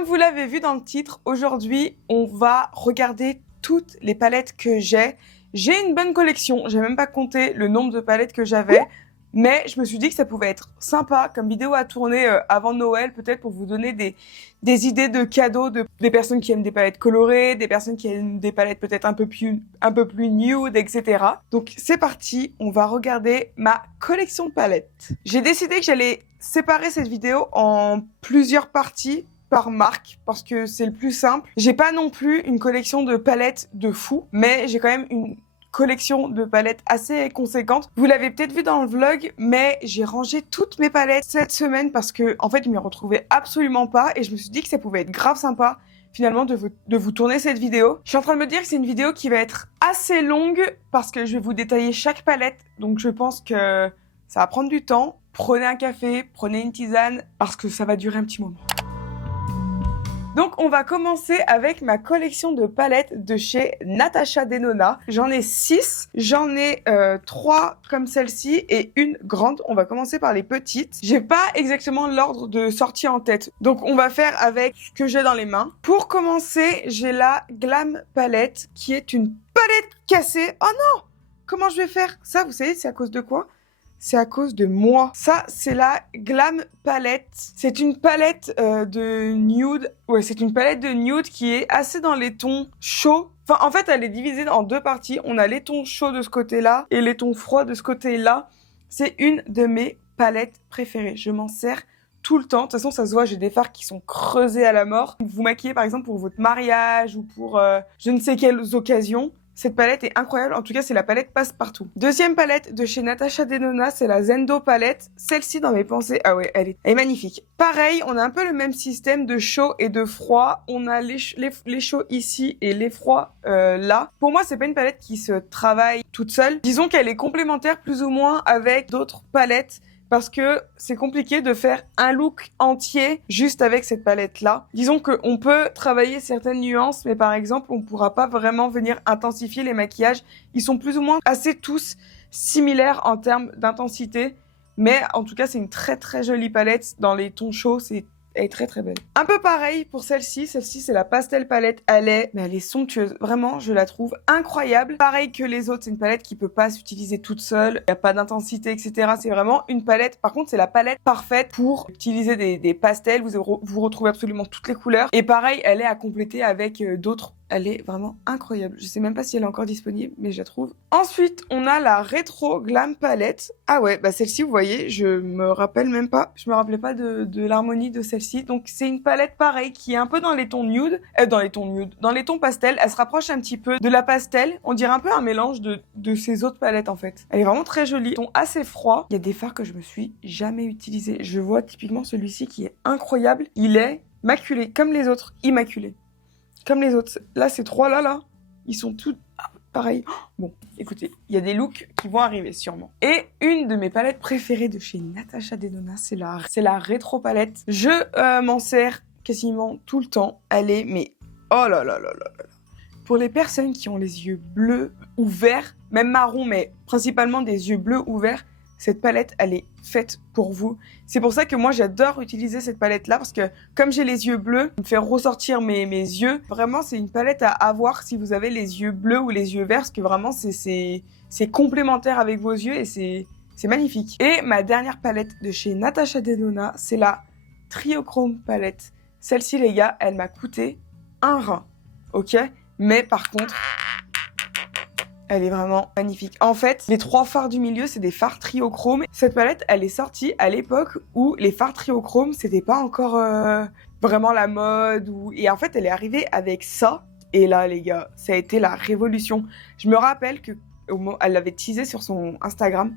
Comme vous l'avez vu dans le titre, aujourd'hui, on va regarder toutes les palettes que j'ai. J'ai une bonne collection, j'ai même pas compté le nombre de palettes que j'avais, mais je me suis dit que ça pouvait être sympa comme vidéo à tourner avant Noël, peut-être pour vous donner des idées de cadeaux des personnes qui aiment des palettes colorées, des personnes qui aiment des palettes peut-être un peu plus nude, etc. Donc c'est parti, on va regarder ma collection de palettes. J'ai décidé que j'allais séparer cette vidéo en plusieurs parties par marque parce que c'est le plus simple. J'ai pas non plus une collection de palettes de fou, mais j'ai quand même une collection de palettes assez conséquente. Vous l'avez peut-être vu dans le vlog, mais j'ai rangé toutes mes palettes cette semaine parce que en fait je m'y retrouvais absolument pas et je me suis dit que ça pouvait être grave sympa finalement de vous tourner cette vidéo. Je suis en train de me dire que c'est une vidéo qui va être assez longue parce que je vais vous détailler chaque palette, donc je pense que ça va prendre du temps. Prenez un café, prenez une tisane parce que ça va durer un petit moment. Donc on va commencer avec ma collection de palettes de chez Natasha Denona. J'en ai 6, j'en ai 3 comme celle-ci et une grande. On va commencer par les petites. J'ai pas exactement l'ordre de sortie en tête, donc on va faire avec ce que j'ai dans les mains. Pour commencer, j'ai la Glam Palette qui est une palette cassée. Oh non! Comment je vais faire? Ça, vous savez, c'est à cause de quoi? C'est à cause de moi. Ça, c'est la Glam Palette. C'est une palette de nude. Ouais, c'est une palette de nude qui est assez dans les tons chauds. Enfin, en fait, elle est divisée en deux parties. On a les tons chauds de ce côté-là et les tons froids de ce côté-là. C'est une de mes palettes préférées. Je m'en sers tout le temps. De toute façon, ça se voit, j'ai des fards qui sont creusés à la mort. Vous maquillez, par exemple, pour votre mariage ou pour je ne sais quelles occasions. Cette palette est incroyable, en tout cas c'est la palette passe-partout. Deuxième palette de chez Natasha Denona, c'est la Zendo palette. Celle-ci dans mes pensées, ah ouais, elle est magnifique. Pareil, on a un peu le même système de chaud et de froid. On a les chauds ici et les froids là. Pour moi, c'est pas une palette qui se travaille toute seule. Disons qu'elle est complémentaire plus ou moins avec d'autres palettes, parce que c'est compliqué de faire un look entier juste avec cette palette-là. Disons qu'on peut travailler certaines nuances, mais par exemple, on pourra pas vraiment venir intensifier les maquillages. Ils sont plus ou moins assez tous similaires en termes d'intensité, mais en tout cas, c'est une très très jolie palette. Dans les tons chauds, elle est très très belle. Un peu pareil pour celle-ci. Celle-ci, c'est la Pastel Palette. Elle est somptueuse. Vraiment, je la trouve incroyable. Pareil que les autres, c'est une palette qui peut pas s'utiliser toute seule. Il n'y a pas d'intensité, etc. C'est vraiment une palette. Par contre, c'est la palette parfaite pour utiliser des pastels. Vous retrouvez absolument toutes les couleurs. Et pareil, elle est à compléter avec d'autres. Elle est vraiment incroyable. Je sais même pas si elle est encore disponible, mais je la trouve. Ensuite, on a la Retro Glam Palette. Ah ouais, bah celle-ci, vous voyez, je me rappelle même pas. Je me rappelais pas de l'harmonie de celle-ci. Donc c'est une palette pareille qui est un peu dans les tons nude, dans les tons pastels. Elle se rapproche un petit peu de la pastel. On dirait un peu un mélange de ces autres palettes en fait. Elle est vraiment très jolie. Ton assez froid. Il y a des fards que je me suis jamais utilisés. Je vois typiquement celui-ci qui est incroyable. Il est maculé, comme les autres, immaculé. Comme les autres. Là, ces trois-là, là, ils sont tous pareils. Bon, écoutez, il y a des looks qui vont arriver sûrement. Et une de mes palettes préférées de chez Natasha Denona, c'est la Rétro Palette. Je m'en sers quasiment tout le temps. Elle est, mais oh là là là là là. Pour les personnes qui ont les yeux bleus ou verts, même marron, mais principalement des yeux bleus ou verts, cette palette, elle est faite pour vous. C'est pour ça que moi, j'adore utiliser cette palette-là, parce que comme j'ai les yeux bleus, ça me fait ressortir mes yeux. Vraiment, c'est une palette à avoir si vous avez les yeux bleus ou les yeux verts, parce que vraiment, c'est complémentaire avec vos yeux et c'est magnifique. Et ma dernière palette de chez Natasha Denona, c'est la Triochrome palette. Celle-ci, les gars, elle m'a coûté un rein, ok? Mais par contre, elle est vraiment magnifique. En fait, les trois fards du milieu, c'est des fards triochrome. Cette palette, elle est sortie à l'époque où les fards triochrome, c'était pas encore vraiment la mode. Et en fait, elle est arrivée avec ça. Et là, les gars, ça a été la révolution. Je me rappelle que elle l'avait teasé sur son Instagram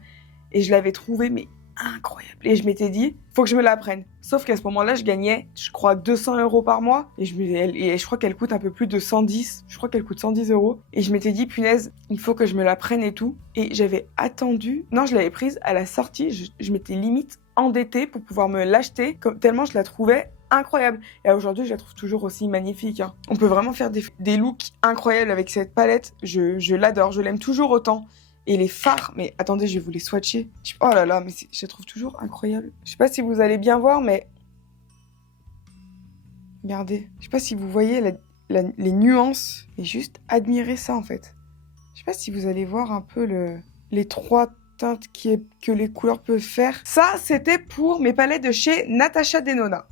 et je l'avais trouvée, mais incroyable. Et je m'étais dit, faut que je me la prenne. Sauf qu'à ce moment-là, je gagnais, je crois, 200 € par mois. Et je crois qu'elle coûte un peu plus de 110. Je crois qu'elle coûte 110 €. Et je m'étais dit, punaise, il faut que je me la prenne et tout. Et j'avais attendu. Non, je l'avais prise à la sortie. Je m'étais limite endettée pour pouvoir me l'acheter, tellement je la trouvais incroyable. Et aujourd'hui, je la trouve toujours aussi magnifique. Hein. On peut vraiment faire des looks incroyables avec cette palette. Je l'adore. Je l'aime toujours autant. Et les fards, mais attendez, je vais vous les swatcher. Oh là là, mais je les trouve toujours incroyables. Je sais pas si vous allez bien voir, mais Regardez. Je sais pas si vous voyez les nuances. Et juste admirez ça, en fait. Je sais pas si vous allez voir un peu les 3 teintes que les couleurs peuvent faire. Ça, c'était pour mes palettes de chez Natasha Denona.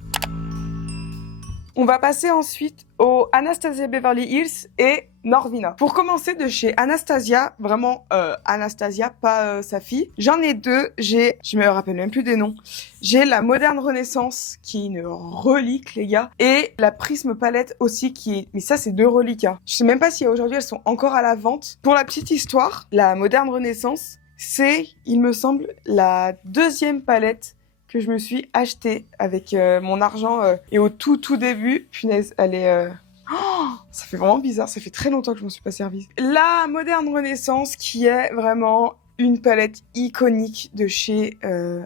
On va passer ensuite au Anastasia Beverly Hills et Norvina. Pour commencer de chez Anastasia, vraiment Anastasia, pas sa fille. J'en ai 2, je me rappelle même plus des noms. J'ai la Moderne Renaissance qui est une relique les gars, et la Prisme Palette aussi qui est, mais ça c'est 2 reliques. Hein. Je sais même pas si aujourd'hui elles sont encore à la vente. Pour la petite histoire, la Moderne Renaissance, c'est, il me semble, la 2e palette que je me suis achetée avec mon argent et au tout début, punaise, elle est... Oh, ça fait vraiment bizarre, ça fait très longtemps que je m'en suis pas servie. La Moderne Renaissance qui est vraiment une palette iconique de chez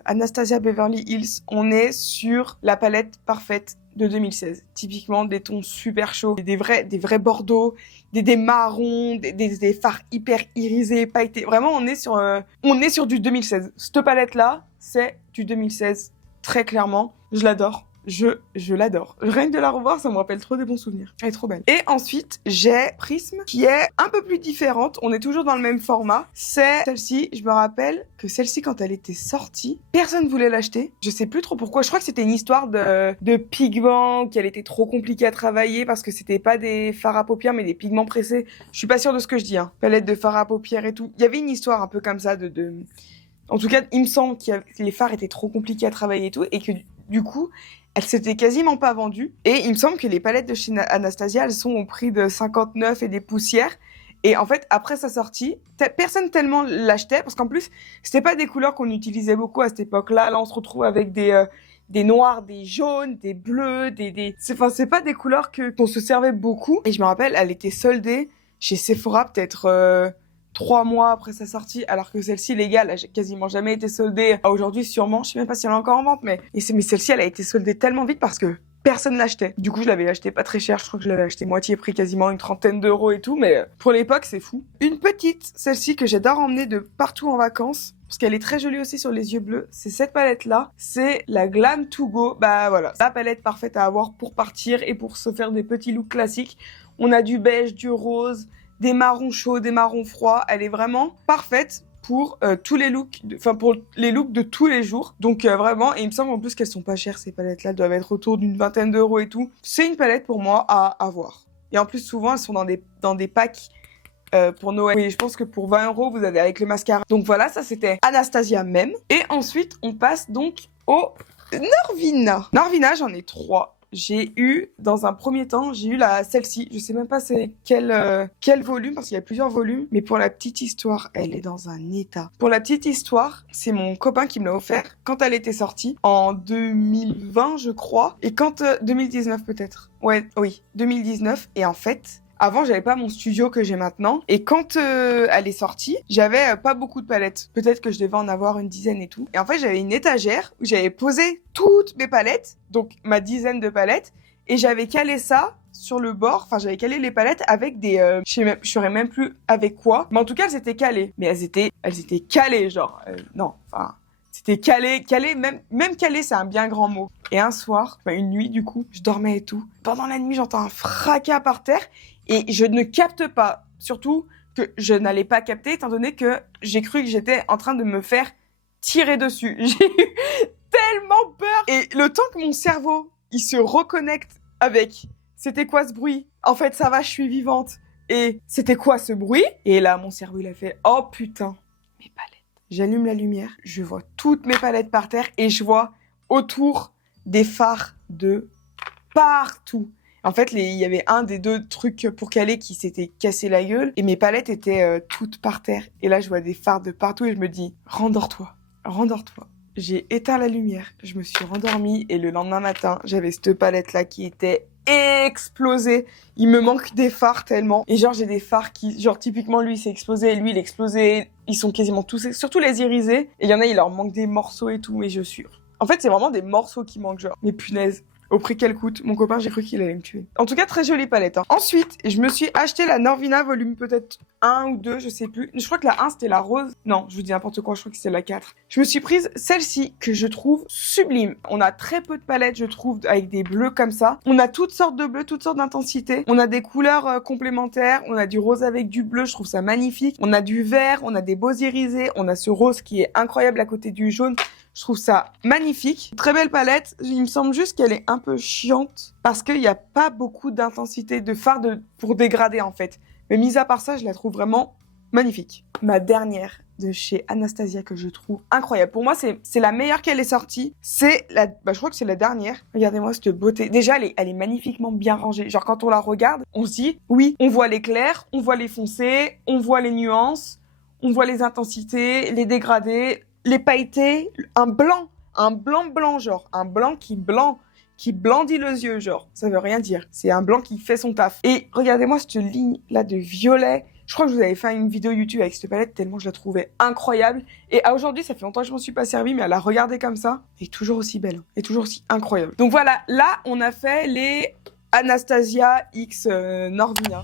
Anastasia Beverly Hills. On est sur la palette parfaite de 2016. Typiquement des tons super chauds, des vrais bordeaux, des marrons, des fards hyper irisés, pailletés. Vraiment, on est sur du 2016. Cette palette-là, c'est du 2016, très clairement. Je l'adore. Je l'adore. Rien que de la revoir, ça me rappelle trop des bons souvenirs. Elle est trop belle. Et ensuite, j'ai Prisme, qui est un peu plus différente. On est toujours dans le même format. C'est celle-ci. Je me rappelle que celle-ci, quand elle était sortie, personne voulait l'acheter. Je sais plus trop pourquoi. Je crois que c'était une histoire de pigments, qu'elle était trop compliquée à travailler parce que c'était pas des fards à paupières, mais des pigments pressés. Je suis pas sûre de ce que je dis, hein. Palette de fards à paupières et tout. Il y avait une histoire un peu comme ça En tout cas, il me semble que les fards étaient trop compliqués à travailler et tout, et que du coup, elles s'étaient quasiment pas vendues. Et il me semble que les palettes de chez Anastasia, elles sont au prix de 59 et des poussières. Et en fait, après sa sortie, personne tellement l'achetait, parce qu'en plus, c'était pas des couleurs qu'on utilisait beaucoup à cette époque-là. Là, on se retrouve avec des noirs, des jaunes, des bleus, c'est pas des couleurs qu'on se servait beaucoup. Et je me rappelle, elle était soldée chez Sephora peut-être 3 mois après sa sortie, alors que celle-ci, les gars, elle a quasiment jamais été soldée. Aujourd'hui, sûrement, je sais même pas si elle est encore en vente, mais celle-ci, elle a été soldée tellement vite parce que personne l'achetait. Du coup, je l'avais acheté pas très cher, je crois que je l'avais acheté moitié prix, quasiment une 30aine d'euros et tout, mais pour l'époque, c'est fou. Une petite, celle-ci que j'adore emmener de partout en vacances, parce qu'elle est très jolie aussi sur les yeux bleus, c'est cette palette-là, c'est la Glam To Go. Bah voilà, la palette parfaite à avoir pour partir et pour se faire des petits looks classiques. On a du beige, du rose, des marrons chauds, des marrons froids. Elle est vraiment parfaite pour tous les looks, pour les looks de tous les jours. Donc vraiment, et il me semble en plus qu'elles sont pas chères ces palettes-là, elles doivent être autour d'une 20aine d'euros et tout. C'est une palette pour moi à avoir. Et en plus souvent elles sont dans des packs pour Noël. Oui, je pense que pour 20 euros vous avez avec le mascara. Donc voilà, ça c'était Anastasia même. Et ensuite on passe donc au Norvina. Norvina, j'en ai 3. J'ai eu, dans un premier temps, celle-ci. Je sais même pas c'est quel volume, parce qu'il y a plusieurs volumes. Mais pour la petite histoire, elle est dans un état. Pour la petite histoire, c'est mon copain qui me l'a offert quand elle était sortie. En 2020, je crois. Et 2019 peut-être. Ouais, oui, 2019. Et en fait... Avant, j'avais pas mon studio que j'ai maintenant. Et quand elle est sortie, j'avais pas beaucoup de palettes. Peut-être que je devais en avoir une dizaine et tout. Et en fait, j'avais une étagère où j'avais posé toutes mes palettes, donc ma dizaine de palettes, et j'avais calé ça sur le bord. Enfin, j'avais calé les palettes avec des... je saurais même plus avec quoi. Mais en tout cas, elles étaient calées. Mais elles étaient calées, genre... non, enfin... C'était calé, même calé, c'est un bien grand mot. Et un soir, une nuit du coup, je dormais et tout. Pendant la nuit, j'entends un fracas par terre et je ne capte pas. Surtout que je n'allais pas capter étant donné que j'ai cru que j'étais en train de me faire tirer dessus. J'ai eu tellement peur. Et le temps que mon cerveau, il se reconnecte avec c'était quoi ce bruit? En fait, ça va, je suis vivante. Et c'était quoi ce bruit? Et là, mon cerveau, il a fait oh putain, mes palettes. J'allume la lumière, je vois toutes mes palettes par terre et je vois autour des fards de partout. En fait, il y avait un des 2 trucs pour caler qui s'était cassé la gueule et mes palettes étaient toutes par terre. Et là, je vois des fards de partout et je me dis « Rendors-toi, rendors-toi ». J'ai éteint la lumière, je me suis rendormie et le lendemain matin, j'avais cette palette-là qui était explosée. Il me manque des fards tellement. Et genre, j'ai des fards qui... Genre, typiquement, lui, il s'est explosé, lui, il est explosé. Ils sont quasiment tous... Surtout les irisés. Et il y en a, il leur manque des morceaux et tout, mais je suis... En fait, c'est vraiment des morceaux qui manquent, genre. Mais punaise, Au prix qu'elle coûte. Mon copain, j'ai cru qu'il allait me tuer. En tout cas, très jolie palette. Hein. Ensuite, je me suis acheté la Norvina volume peut-être 1 ou 2, je sais plus. Je crois que la 1, c'était la rose. Non, je vous dis n'importe quoi, je crois que c'est la 4. Je me suis prise celle-ci que je trouve sublime. On a très peu de palettes, je trouve, avec des bleus comme ça. On a toutes sortes de bleus, toutes sortes d'intensités. On a des couleurs complémentaires. On a du rose avec du bleu, je trouve ça magnifique. On a du vert, on a des beaux irisés. On a ce rose qui est incroyable à côté du jaune. Je trouve ça magnifique. Très belle palette. Il me semble juste qu'elle est un peu chiante parce qu'il n'y a pas beaucoup d'intensité de fard pour dégrader en fait. Mais mis à part ça, je la trouve vraiment magnifique. Ma dernière de chez Anastasia que je trouve incroyable. Pour moi, c'est la meilleure qu'elle est sortie. C'est la, je crois que c'est la dernière. Regardez-moi cette beauté. Déjà, elle est magnifiquement bien rangée. Genre quand on la regarde, on se dit, oui, on voit les clairs, on voit les foncés, on voit les nuances, on voit les intensités, les dégradés, les pailletés, un blanc genre, un blanc qui blandit les yeux, genre, ça veut rien dire, c'est un blanc qui fait son taf. Et regardez-moi cette ligne là de violet, je crois que je vous avais fait une vidéo YouTube avec cette palette tellement je la trouvais incroyable. Et à aujourd'hui, ça fait longtemps que je m'en suis pas servie, mais à la regarder comme ça, elle est toujours aussi belle, et toujours aussi incroyable. Donc voilà, là on a fait les Anastasia X Norvina.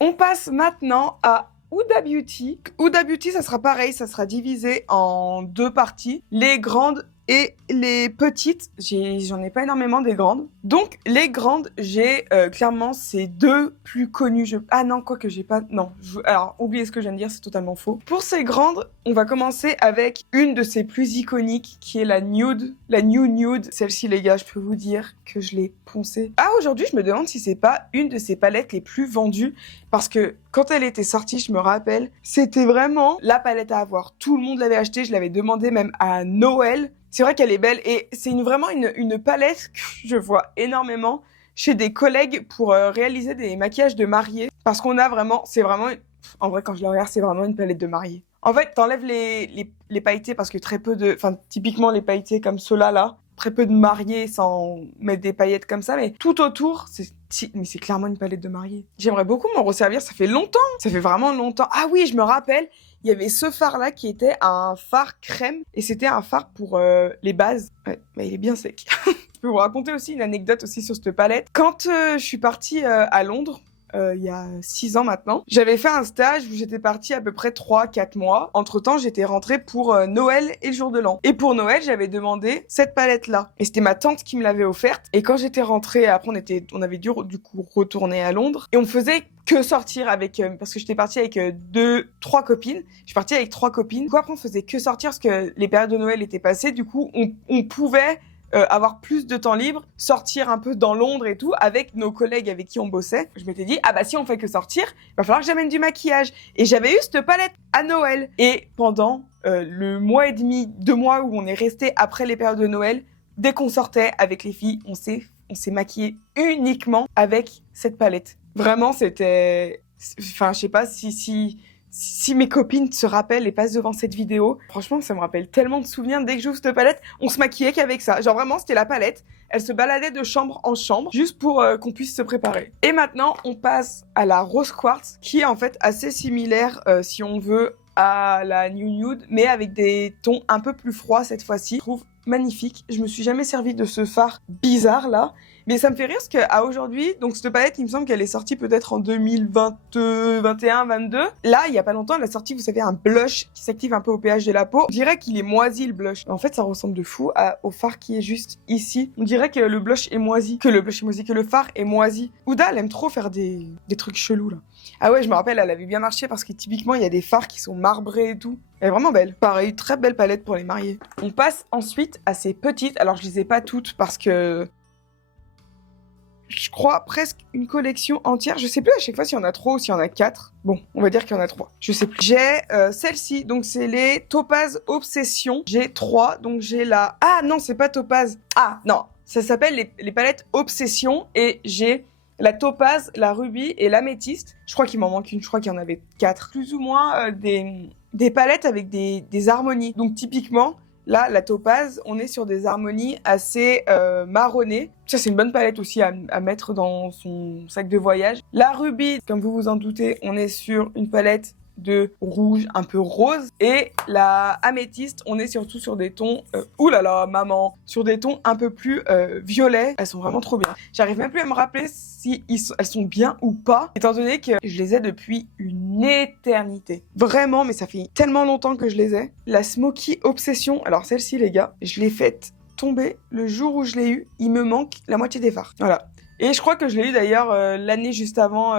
On passe maintenant à Huda Beauty. Huda Beauty, ça sera pareil, ça sera divisé en 2 parties. Les grandes et les petites. J'en ai pas énormément des grandes. Donc, les grandes, j'ai clairement ces 2 plus connues. Ah non, quoi que j'ai pas... Non, alors, oubliez ce que je viens de dire, c'est totalement faux. Pour ces grandes, on va commencer avec une de ces plus iconiques, qui est la Nude. La New Nude. Celle-ci, les gars, je peux vous dire que je l'ai poncée. Ah, aujourd'hui, je me demande si c'est pas une de ces palettes les plus vendues. Parce que quand elle était sortie, je me rappelle, c'était vraiment la palette à avoir. Tout le monde l'avait achetée, je l'avais demandé même à Noël. C'est vrai qu'elle est belle et c'est vraiment une palette que je vois énormément chez des collègues pour réaliser des maquillages de mariée. Parce qu'on a vraiment, c'est vraiment, en vrai quand je la regarde, c'est vraiment une palette de mariée. En fait, t'enlèves les pailletés parce que très peu de, enfin typiquement les pailletés comme ceux-là, là, très peu de mariés sans mettre des paillettes comme ça, mais tout autour, mais c'est clairement une palette de mariée. J'aimerais beaucoup m'en resservir, ça fait longtemps, ça fait vraiment longtemps. Ah oui, je me rappelle, il y avait ce fard-là qui était un fard crème, et c'était un fard pour les bases. Ouais, bah il est bien sec. Je peux vous raconter aussi une anecdote aussi sur cette palette. Quand je suis partie à Londres, il y a 6 ans maintenant. J'avais fait un stage où j'étais partie à peu près 3-4 mois. Entre-temps, j'étais rentrée pour Noël et le jour de l'an. Et pour Noël, j'avais demandé cette palette-là. Et c'était ma tante qui me l'avait offerte. Et quand j'étais rentrée, après on avait dû du coup retourner à Londres. Et on faisait que sortir avec... parce que j'étais partie avec 3 copines. Je suis partie avec 3 copines. Du coup, après, on faisait que sortir parce que les périodes de Noël étaient passées. Du coup, on pouvait... avoir plus de temps libre, sortir un peu dans Londres et tout, avec nos collègues avec qui on bossait. Je m'étais dit, ah bah si on fait que sortir, il va falloir que j'amène du maquillage. Et j'avais eu cette palette à Noël. Et pendant le mois et demi, 2 mois où on est resté après les périodes de Noël, dès qu'on sortait avec les filles, on s'est maquillé uniquement avec cette palette. Vraiment, c'était... Enfin, je sais pas si mes copines se rappellent et passent devant cette vidéo, franchement, ça me rappelle tellement de souvenirs. Dès que j'ouvre cette palette, on se maquillait qu'avec ça. Genre vraiment, c'était la palette. Elle se baladait de chambre en chambre, juste pour qu'on puisse se préparer. Et maintenant, on passe à la Rose Quartz, qui est en fait assez similaire, si on veut, à la New Nude, mais avec des tons un peu plus froids cette fois-ci. Je trouve magnifique. Je me suis jamais servi de ce fard bizarre là. Mais ça me fait rire parce qu'à aujourd'hui, donc cette palette, il me semble qu'elle est sortie peut-être en 2021, 22. Là, il y a pas longtemps, elle a sorti, vous savez, un blush qui s'active un peu au pH de la peau. On dirait qu'il est moisi le blush. En fait, ça ressemble de fou au fard qui est juste ici. On dirait que le blush est moisi, que le fard est moisi. Huda, elle aime trop faire des trucs chelous là. Ah ouais, je me rappelle, elle avait bien marché parce que typiquement, il y a des fards qui sont marbrés et tout. Elle est vraiment belle. Pareil, très belle palette pour les mariés. On passe ensuite à ces petites. Alors, je les ai pas toutes parce que... je crois presque une collection entière. Je sais plus à chaque fois s'il y en a 3 ou s'il y en a 4. Bon, on va dire qu'il y en a 3. Je sais plus. J'ai celle-ci, donc c'est les Topaz Obsession. J'ai 3, donc j'ai la... Ah non, c'est pas Topaz. Ah non, ça s'appelle les palettes Obsession et j'ai la Topaz, la Ruby et l'améthyste. Je crois qu'il m'en manque une, je crois qu'il y en avait 4. Plus ou moins des palettes avec des harmonies. Donc typiquement... là, la Topaz, on est sur des harmonies assez marronnées. Ça, c'est une bonne palette aussi à mettre dans son sac de voyage. La Ruby, comme vous vous en doutez, on est sur une palette de rouge un peu rose. Et la améthyste, on est surtout sur des tons, oulala maman, sur des tons un peu plus violets. Elles sont vraiment trop bien. J'arrive même plus à me rappeler si elles sont bien ou pas, étant donné que je les ai depuis une éternité. Vraiment, mais ça fait tellement longtemps que je les ai. La Smoky Obsession, alors celle-ci les gars, je l'ai faite tomber le jour où je l'ai eu. Il me manque la moitié des fards. Voilà. Et je crois que je l'ai eu d'ailleurs l'année juste avant.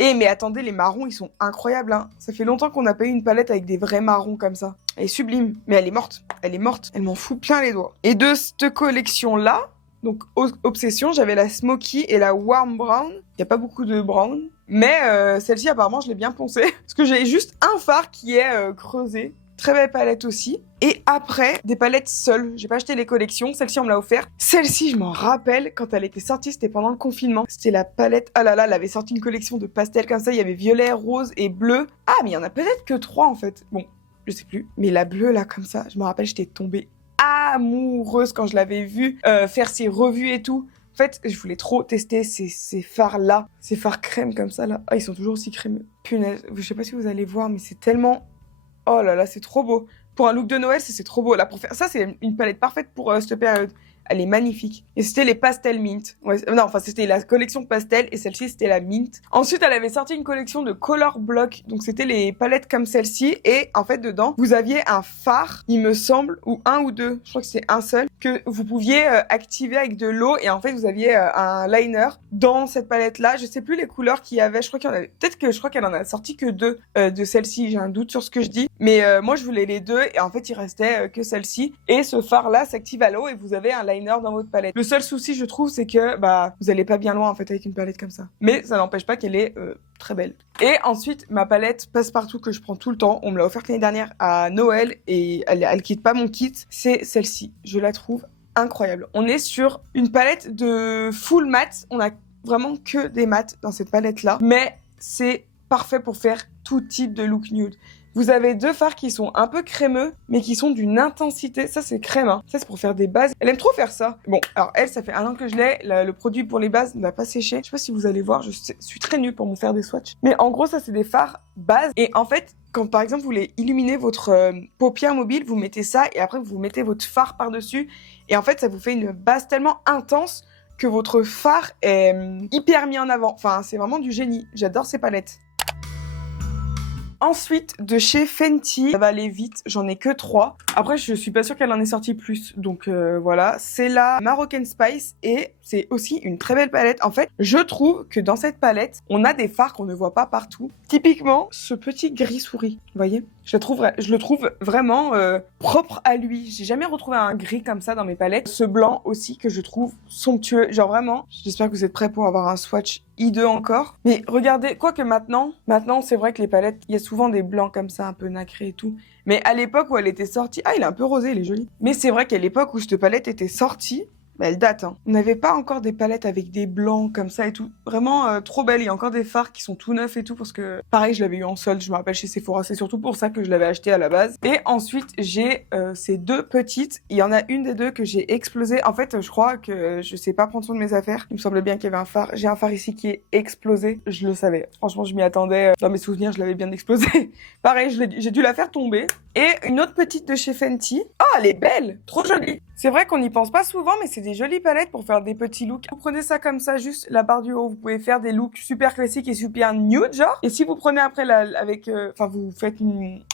Mais attendez, les marrons, ils sont incroyables. Hein. Ça fait longtemps qu'on n'a pas eu une palette avec des vrais marrons comme ça. Elle est sublime. Mais elle est morte. Elle est morte. Elle m'en fout plein les doigts. Et de cette collection-là, donc Obsession, j'avais la Smoky et la Warm Brown. Il n'y a pas beaucoup de brown. Mais celle-ci, apparemment, je l'ai bien poncée. Parce que j'ai juste un fard qui est creusé. Très belle palette aussi. Et après, des palettes seules. J'ai pas acheté les collections. Celle-ci, on me l'a offert. Celle-ci, je m'en rappelle, quand elle était sortie, c'était pendant le confinement. C'était la palette... Ah là là, elle avait sorti une collection de pastels comme ça. Il y avait violet, rose et bleu. Ah, mais il y en a peut-être que 3 en fait. Bon, je sais plus. Mais la bleue, là, comme ça, je me rappelle, j'étais tombée amoureuse quand je l'avais vue faire ses revues et tout. En fait, je voulais trop tester ces fards-là. Ces fards crème comme ça, là. Ah, ils sont toujours aussi crémeux. Punaise, je sais pas si vous allez voir, mais c'est tellement... Oh là là, c'est trop beau. Pour un look de Noël, c'est trop beau. Là, pour faire ça, c'est une palette parfaite pour cette période. Elle est magnifique. Et c'était les pastel mint. Ouais, non, enfin, c'était la collection pastel et celle-ci, c'était la mint. Ensuite, elle avait sorti une collection de color block. Donc, c'était les palettes comme celle-ci. Et en fait, dedans, vous aviez un fard, il me semble, ou un ou deux. Je crois que c'est un seul, que vous pouviez activer avec de l'eau. Et en fait, vous aviez un liner dans cette palette-là. Je sais plus les couleurs qu'il y avait. Je crois qu'il y en avait. Peut-être que je crois qu'elle en a sorti que 2 de celle-ci. J'ai un doute sur ce que je dis. Mais moi, je voulais les 2. Et en fait, il restait que celle-ci. Et ce fard-là s'active à l'eau et vous avez un liner dans votre palette. Le seul souci, je trouve, c'est que vous allez pas bien loin en fait avec une palette comme ça. Mais ça n'empêche pas qu'elle est très belle. Et ensuite, ma palette Passepartout que je prends tout le temps, on me l'a offerte l'année dernière à Noël et elle quitte pas mon kit, c'est celle-ci. Je la trouve incroyable. On est sur une palette de full mat. On a vraiment que des mats dans cette palette-là, mais c'est parfait pour faire tout type de look nude. Vous avez 2 fards qui sont un peu crémeux, mais qui sont d'une intensité. Ça, c'est crème, hein. Ça, c'est pour faire des bases. Elle aime trop faire ça. Bon, alors elle, ça fait 1 an que je l'ai. Le produit pour les bases n'a pas séché. Je sais pas si vous allez voir, je suis très nulle pour me faire des swatchs. Mais en gros, ça, c'est des fards bases. Et en fait, quand par exemple, vous voulez illuminer votre paupière mobile, vous mettez ça et après, vous mettez votre fard par-dessus. Et en fait, ça vous fait une base tellement intense que votre fard est hyper mis en avant. Enfin, c'est vraiment du génie. J'adore ces palettes. Ensuite, de chez Fenty, ça va aller vite, j'en ai que 3. Après, je suis pas sûre qu'elle en ait sorti plus, donc voilà. C'est la Moroccan Spice et c'est aussi une très belle palette. En fait, je trouve que dans cette palette, on a des fards qu'on ne voit pas partout. Typiquement, ce petit gris souris, vous voyez ? Je le trouve vraiment propre à lui. J'ai jamais retrouvé un gris comme ça dans mes palettes. Ce blanc aussi que je trouve somptueux. Genre vraiment, j'espère que vous êtes prêts pour avoir un swatch hideux encore. Mais regardez, quoique maintenant c'est vrai que les palettes, il y a souvent des blancs comme ça, un peu nacrés et tout. Mais à l'époque où elle était sortie, ah il est un peu rosé, il est joli. Mais c'est vrai qu'à l'époque où cette palette était sortie, elle date, hein. On n'avait pas encore des palettes avec des blancs comme ça et tout. Vraiment trop belle. Il y a encore des fards qui sont tout neufs et tout parce que, pareil, je l'avais eu en solde, je me rappelle, chez Sephora. C'est surtout pour ça que je l'avais acheté à la base. Et ensuite, j'ai ces 2 petites. Il y en a une des 2 que j'ai explosé. En fait, je crois que je sais pas prendre soin de mes affaires. Il me semblait bien qu'il y avait un phare. J'ai un phare ici qui est explosé. Je le savais. Franchement, je m'y attendais. Dans mes souvenirs, je l'avais bien explosé. Pareil, j'ai dû la faire tomber. Et une autre petite de chez Fenty. Oh, elle est belle! Trop jolie! C'est vrai qu'on n'y pense pas souvent, mais c'est des jolies palettes pour faire des petits looks. Vous prenez ça comme ça, juste la barre du haut, vous pouvez faire des looks super classiques et super nude, genre. Et si vous prenez après vous faites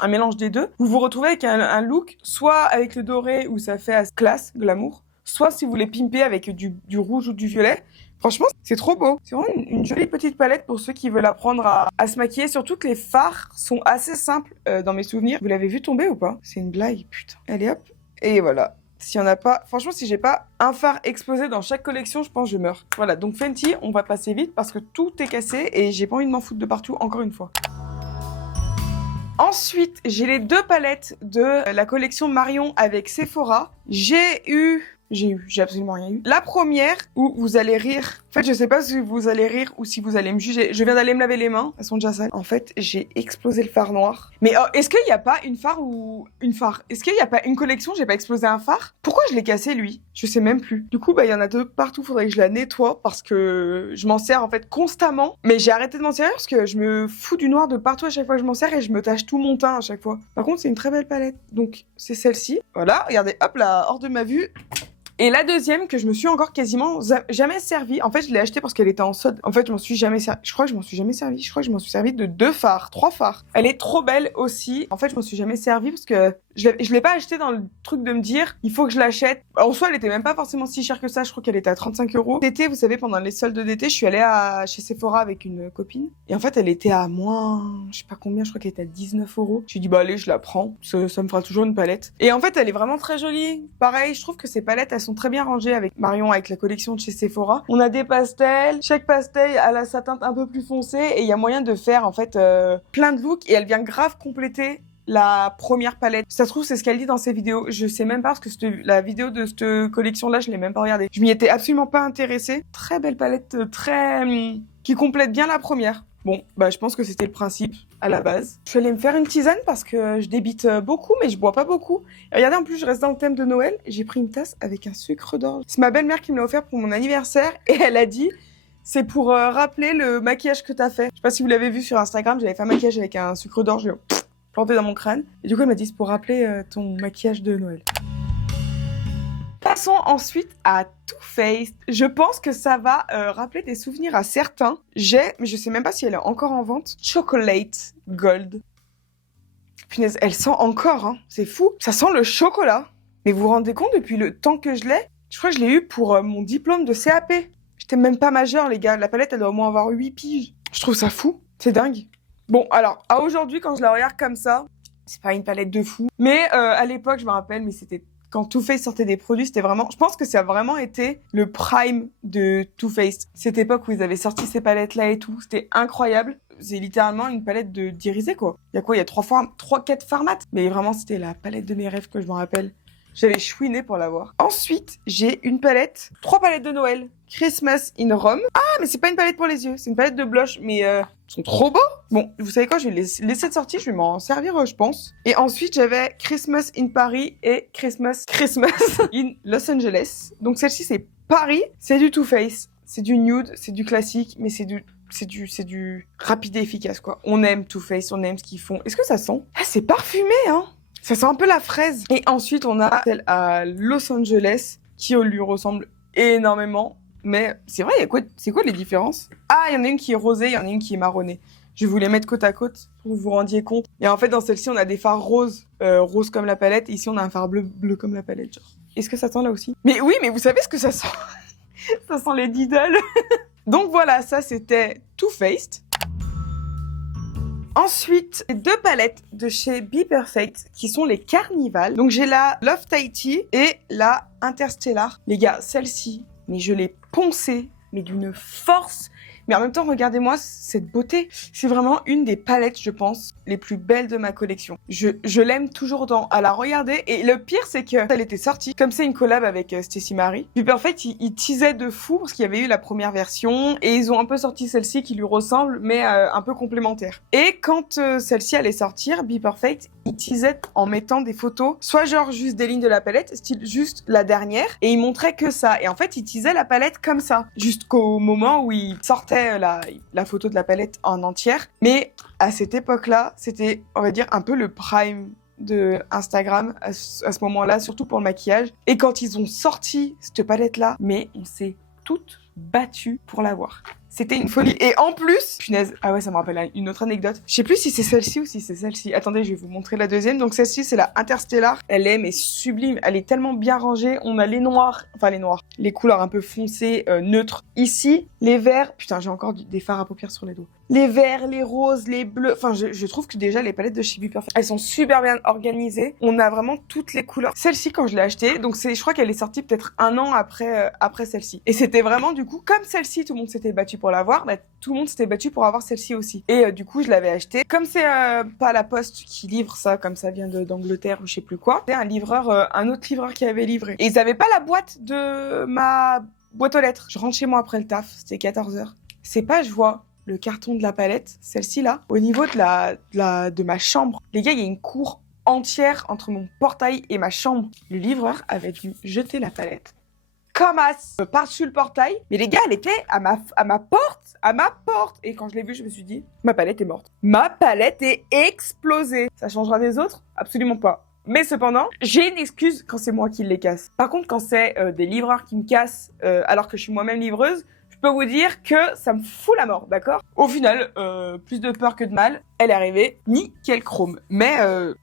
un mélange des deux, vous vous retrouvez avec un look, soit avec le doré où ça fait classe, glamour, soit si vous voulez pimper avec du rouge ou du violet. Franchement, c'est trop beau. C'est vraiment une jolie petite palette pour ceux qui veulent apprendre à se maquiller. Surtout que les fards sont assez simples dans mes souvenirs. Vous l'avez vu tomber ou pas? C'est une blague, putain. Allez hop, et voilà. S'il y en a pas, franchement, si j'ai pas un fard explosé dans chaque collection, je pense que je meurs. Voilà, donc Fenty, on va passer vite parce que tout est cassé et j'ai pas envie de m'en foutre de partout, encore une fois. Ensuite, j'ai les 2 palettes de la collection Marion avec Sephora. J'ai eu J'ai absolument rien eu. La première, où vous allez rire. En fait, je sais pas si vous allez rire ou si vous allez me juger. Je viens d'aller me laver les mains, elles sont déjà sales. En fait, j'ai explosé le fard noir. Mais est-ce qu'il y a pas une fard ou une fard? Est-ce qu'il y a pas une collection, j'ai pas explosé un fard? Pourquoi je l'ai cassé, lui? Je sais même plus. Du coup, bah, il y en a deux partout, faudrait que je la nettoie parce que je m'en sers, en fait, constamment. Mais j'ai arrêté de m'en servir parce que je me fous du noir de partout à chaque fois que je m'en sers et je me tache tout mon teint à chaque fois. Par contre, c'est une très belle palette. Donc, c'est celle-ci. Voilà, regardez, hop là, hors de ma vue. Et la deuxième que je me suis encore quasiment jamais servi. En fait, je l'ai achetée parce qu'elle était en solde. En fait, je m'en suis jamais servi. Je crois que je m'en suis jamais servi. Je crois que je m'en suis servi de 2 fards, 3 fards. Elle est trop belle aussi. En fait, je m'en suis jamais servi parce que je l'ai pas achetée dans le truc de me dire il faut que je l'achète. En soi, elle était même pas forcément si chère que ça. Je crois qu'elle était à 35 €. D'été, vous savez, pendant les soldes d'été, je suis allée chez Sephora avec une copine. Et en fait, elle était à moins, je sais pas combien, je crois qu'elle était à 19 €. Je lui ai dit, bah allez, je la prends. Ça me fera toujours une palette. Et en fait, elle est vraiment très jolie. Pareil, je trouve que ces palettes, elles sont très bien rangées avec Marion, avec la collection de chez Sephora. On a des pastels. Chaque pastel a sa teinte un peu plus foncée. Et il y a moyen de faire, en fait, plein de looks. Et elle vient grave compléter la première palette. Ça se trouve, c'est ce qu'elle dit dans ses vidéos. Je sais même pas parce que la vidéo de cette collection-là, je l'ai même pas regardée. Je m'y étais absolument pas intéressée. Très belle palette, qui complète bien la première. Bon, bah je pense que c'était le principe à la base. Je suis allée me faire une tisane parce que je débite beaucoup, mais je bois pas beaucoup. Et regardez, en plus, je reste dans le thème de Noël. J'ai pris une tasse avec un sucre d'orge. C'est ma belle-mère qui me l'a offert pour mon anniversaire et elle a dit c'est pour rappeler le maquillage que t'as fait. Je sais pas si vous l'avez vu sur Instagram, j'avais fait un maquillage avec un sucre d'orge planté dans mon crâne. Et du coup, elle m'a dit c'est pour rappeler ton maquillage de Noël. Passons ensuite à Too Faced. Je pense que ça va rappeler des souvenirs à certains. Mais je sais même pas si elle est encore en vente, Chocolate Gold. Punaise, elle sent encore, hein. C'est fou. Ça sent le chocolat. Mais vous vous rendez compte, depuis le temps que je l'ai, je crois que je l'ai eu pour mon diplôme de CAP. J'étais même pas majeure, les gars. La palette, elle doit au moins avoir 8 piges. Je trouve ça fou. C'est dingue. Bon, alors, à aujourd'hui, quand je la regarde comme ça, c'est pas une palette de fou. Mais à l'époque, je me rappelle, mais c'était quand Too Faced sortait des produits, c'était vraiment... Je pense que ça a vraiment été le prime de Too Faced. Cette époque où ils avaient sorti ces palettes-là et tout, c'était incroyable. C'est littéralement une palette d'irisé, quoi. Il y a quoi? Il y a 4 formats. Mais vraiment, c'était la palette de mes rêves que je me rappelle. J'avais chouiné pour l'avoir. Ensuite, j'ai une palette, 3 palettes de Noël. Christmas in Rome. Ah, mais c'est pas une palette pour les yeux, c'est une palette de blush, mais ils sont trop beaux. Bon, vous savez quoi, je vais les laisser de sortie, je vais m'en servir, je pense. Et ensuite, j'avais Christmas in Paris et Christmas in Los Angeles. Donc celle-ci, c'est Paris, c'est du Too Faced, c'est du nude, c'est du classique, mais c'est du rapide et efficace, quoi. On aime Too Faced, on aime ce qu'ils font. Est-ce que ça sent? Ah, c'est parfumé, hein. Ça sent un peu la fraise. Et ensuite, on a celle à Los Angeles, qui lui ressemble énormément. Mais c'est vrai, c'est quoi les différences? Ah, il y en a une qui est rosée, il y en a une qui est marronnée. Je vais vous les mettre côte à côte pour que vous vous rendiez compte. Et en fait, dans celle-ci, on a des fards roses, roses comme la palette. Et ici, on a un fard bleu, bleu comme la palette. Genre. Est-ce que ça sent là aussi? Mais oui, mais vous savez ce que ça sent? Ça sent les Diddle. Donc voilà, ça c'était Too Faced. Ensuite, 2 palettes de chez Be Perfect qui sont les Carnival. Donc j'ai la Love Tahiti et la Interstellar. Les gars, celle-ci, mais je l'ai poncée, mais d'une force. Mais en même temps, regardez-moi cette beauté. C'est vraiment une des palettes, je pense, les plus belles de ma collection. Je l'aime toujours à la regarder. Et le pire, c'est qu'elle était sortie. Comme c'est une collab avec Stacey Marie. Be Perfect, ils teasaient de fou parce qu'il y avait eu la première version. Et ils ont un peu sorti celle-ci qui lui ressemble, mais un peu complémentaire. Et quand celle-ci allait sortir, Be Perfect, ils teasaient en mettant des photos. Soit genre juste des lignes de la palette, style juste la dernière. Et ils montraient que ça. Et en fait, ils teasaient la palette comme ça. Jusqu'au moment où ils sortaient la photo de la palette en entière. Mais à cette époque-là, c'était, on va dire, un peu le prime de Instagram à ce moment-là, surtout pour le maquillage. Et quand ils ont sorti cette palette-là, mais on s'est toutes battues pour l'avoir. C'était une folie. Et en plus, punaise, ah ouais, ça me rappelle une autre anecdote. Je sais plus si c'est celle-ci ou si c'est celle-ci. Attendez, je vais vous montrer la deuxième. Donc celle-ci, c'est la Interstellar. Elle est mais sublime. Elle est tellement bien rangée. On a les noirs, les couleurs un peu foncées, neutres. Ici, les verts. Putain, j'ai encore des fards à paupières sur les doigts. Les verts, les roses, les bleus. Enfin, je trouve que déjà, les palettes de chez Be Perfect, elles sont super bien organisées. On a vraiment toutes les couleurs. Celle-ci, quand je l'ai achetée, donc je crois qu'elle est sortie peut-être 1 an après celle-ci. Et c'était vraiment, du coup, comme celle-ci, tout le monde s'était battu pour l'avoir, bah, tout le monde s'était battu pour avoir celle-ci aussi. Et du coup, je l'avais achetée. Comme c'est pas la Poste qui livre ça, comme ça vient d'Angleterre ou je sais plus quoi, c'est un livreur, un autre livreur qui avait livré. Et ils avaient pas la boîte de ma boîte aux lettres. Je rentre chez moi après le taf, c'était 14h. C'est pas, je vois le carton de la palette, celle-ci là, au niveau de ma chambre. Les gars, il y a une cour entière entre mon portail et ma chambre. Le livreur avait dû jeter la palette comme as par-dessus le portail. Mais les gars, elle était à ma porte. Et quand je l'ai vue, je me suis dit, ma palette est morte. Ma palette est explosée. Ça changera des autres? Absolument pas. Mais cependant, j'ai une excuse quand c'est moi qui les casse. Par contre, quand c'est des livreurs qui me cassent alors que je suis moi-même livreuse, je peux vous dire que ça me fout la mort, d'accord? Au final, plus de peur que de mal, elle est arrivée, nickel chrome. Mais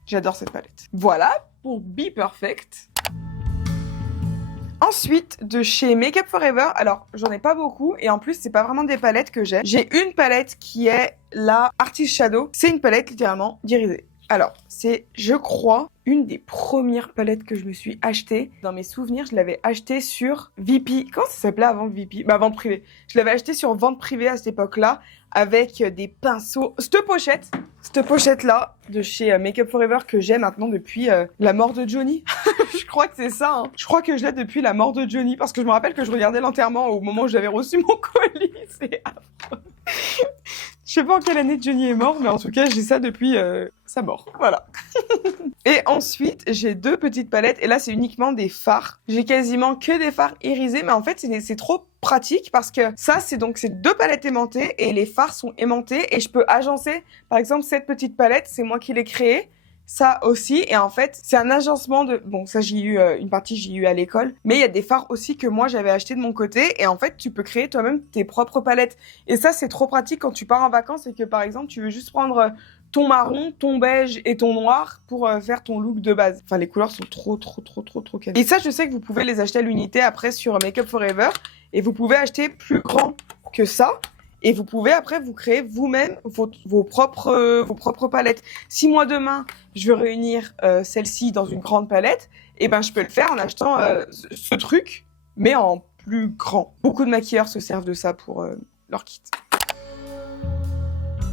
j'adore cette palette. Voilà pour Be Perfect. Ensuite, de chez Makeup Forever, alors j'en ai pas beaucoup et en plus c'est pas vraiment des palettes que j'ai. J'ai une palette qui est la Artist Shadow, c'est une palette littéralement d'irisée. Alors, c'est, je crois, une des premières palettes que je me suis achetée. Dans mes souvenirs, je l'avais achetée sur VP. Comment ça s'appelait avant VP? Bah, vente privée. Je l'avais achetée sur vente privée à cette époque-là, avec des pinceaux. Cette pochette-là, de chez Makeup Forever, que j'ai maintenant depuis la mort de Johnny. Je crois que c'est ça, hein. Je crois que je l'ai depuis la mort de Johnny, parce que je me rappelle que je regardais l'enterrement au moment où j'avais reçu mon colis. C'est affreux. Je sais pas en quelle année Johnny est mort, mais en tout cas, j'ai ça depuis sa mort. Voilà. Et ensuite, j'ai deux petites palettes. Et là, c'est uniquement des fards. J'ai quasiment que des fards irisés. Mais en fait, c'est trop pratique parce que ça, c'est deux palettes aimantées. Et les fards sont aimantés. Et je peux agencer. Par exemple, cette petite palette, c'est moi qui l'ai créée. Ça aussi, et en fait, c'est un agencement de... Bon, ça, j'ai eu une partie, j'ai eu à l'école, mais il y a des fards aussi que moi, j'avais acheté de mon côté, et en fait, tu peux créer toi-même tes propres palettes. Et ça, c'est trop pratique quand tu pars en vacances et que, par exemple, tu veux juste prendre ton marron, ton beige et ton noir pour faire ton look de base. Enfin, les couleurs sont trop calmes. Et ça, je sais que vous pouvez les acheter à l'unité après sur Makeup Forever, et vous pouvez acheter plus grand que ça. Et vous pouvez après vous créer vous-même vos propres palettes. Si moi demain je veux réunir celle-ci dans une grande palette, et ben je peux le faire en achetant ce truc, mais en plus grand. Beaucoup de maquilleurs se servent de ça pour leur kit.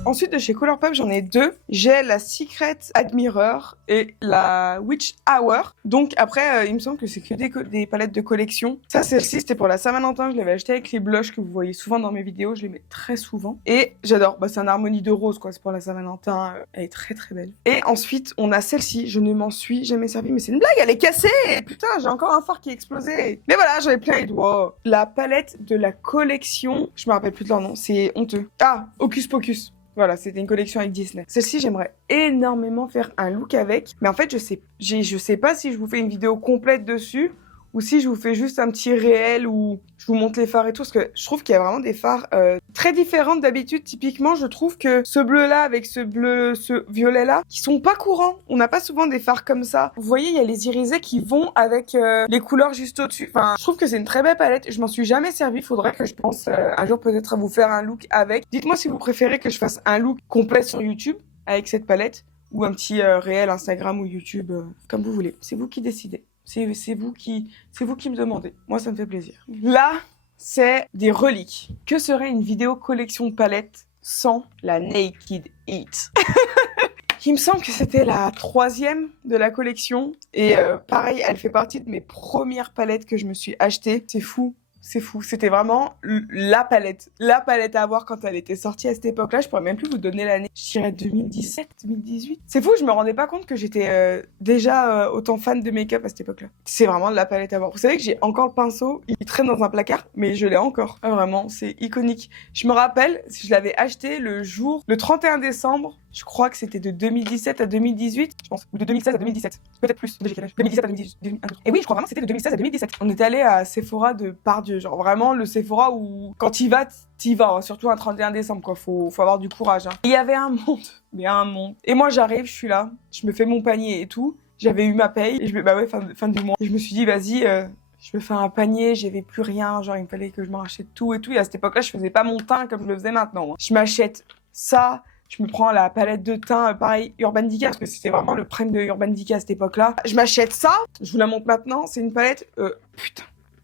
Ensuite, de chez Colourpop, j'en ai deux. J'ai la Secret Admirer et la Witch Hour. Donc après, il me semble que c'est que des palettes de collection. Ça, celle-ci, c'était pour la Saint-Valentin. Je l'avais acheté avec les blushs que vous voyez souvent dans mes vidéos. Je les mets très souvent. Et j'adore. Bah, c'est un harmonie de rose, quoi. C'est pour la Saint-Valentin. Elle est très belle. Et ensuite, on a celle-ci. Je ne m'en suis jamais servie, mais c'est une blague. Elle est cassée. Putain, j'ai encore un fard qui est explosé. Mais voilà, j'en ai plein les doigts. La palette de la collection, je me rappelle plus de leur nom. C'est honteux. Ah, Hocus Pocus. Voilà, c'était une collection avec Disney. Celle-ci, j'aimerais énormément faire un look avec. Mais en fait, je sais pas si je vous fais une vidéo complète dessus ou si je vous fais juste un petit réel où je vous montre les fards et tout. Parce que je trouve qu'il y a vraiment des fards très différents d'habitude. Typiquement, je trouve que ce bleu-là avec ce violet-là, qui sont pas courants. On n'a pas souvent des fards comme ça. Vous voyez, il y a les irisés qui vont avec les couleurs juste au-dessus. Enfin, je trouve que c'est une très belle palette. Je m'en suis jamais servie. Faudrait que je pense un jour peut-être à vous faire un look avec. Dites-moi si vous préférez que je fasse un look complet sur YouTube avec cette palette ou un petit réel Instagram ou YouTube, comme vous voulez. C'est vous qui décidez. C'est vous qui me demandez. Moi, ça me fait plaisir. Là, c'est des reliques. Que serait une vidéo collection de palettes sans la Naked Heat? Il me semble que c'était la 3e de la collection. Et pareil, elle fait partie de mes premières palettes que je me suis achetées. C'est fou. C'est fou. C'était vraiment la palette à avoir quand elle était sortie à cette époque-là. Je pourrais même plus vous donner l'année. Je dirais 2017, 2018. C'est fou, je me rendais pas compte que j'étais déjà autant fan de make-up à cette époque-là. C'est vraiment la palette à avoir. Vous savez que j'ai encore le pinceau, il traîne dans un placard, mais je l'ai encore. Ah, vraiment, c'est iconique. Je me rappelle, je l'avais acheté le 31 décembre. Je crois que c'était de 2017 à 2018, je pense. Ou de 2016 à 2017. Peut-être plus. 2017 à 2018. Et oui, je crois vraiment que c'était de 2016 à 2017. On est allé à Sephora de Pardieu. Genre vraiment le Sephora où quand t'y vas, hein. Surtout un 31 décembre, quoi. Faut avoir du courage, hein. Il y avait un monde. Mais un monde. Et moi, j'arrive, je suis là. Je me fais mon panier et tout. J'avais eu ma paye. Et fin du mois. Et je me suis dit, vas-y, je me fais un panier, j'avais plus rien. Genre, il me fallait que je me rachète tout et tout. Et à cette époque-là, je faisais pas mon teint comme je le faisais maintenant, hein. Je m'achète ça. Je me prends la palette de teint, pareil, Urban Decay, parce que c'était vraiment le prime de Urban Decay à cette époque-là. Je m'achète ça, je vous la montre maintenant, c'est une palette, putain,